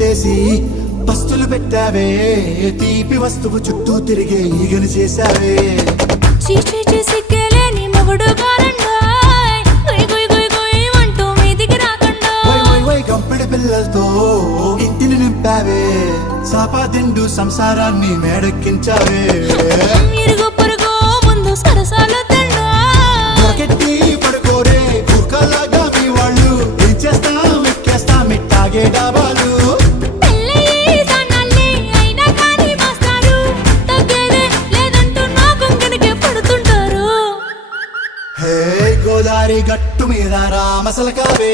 గుండేసి పస్తులు పెట్టావే, తీపి వస్తువు చుట్టూ తిరిగే ఈగలు చేశావే. చీచి సిగ్గలేని మొగుడు గారండోయ్, గుయ్ గుయ్ గుయ్ గుయ్ అంటూ మీదికి రాకండో. వై వై వై గంపెడి పిల్లలతో ఇంటిని నింపావే, సాపాదిండు సంసారాన్ని మేడెక్కించావే. ఇరుగు పొరుగు ముందు సరసాలు మొరకెట్టి పడుకోరే కుక్కలాగా మీ వాళ్ళు, ఏం చేస్తాం ఎక్కేస్తాం ఇట్టాగే డాబాలు. హే గోదారి గట్టు మీద రామసలకావే,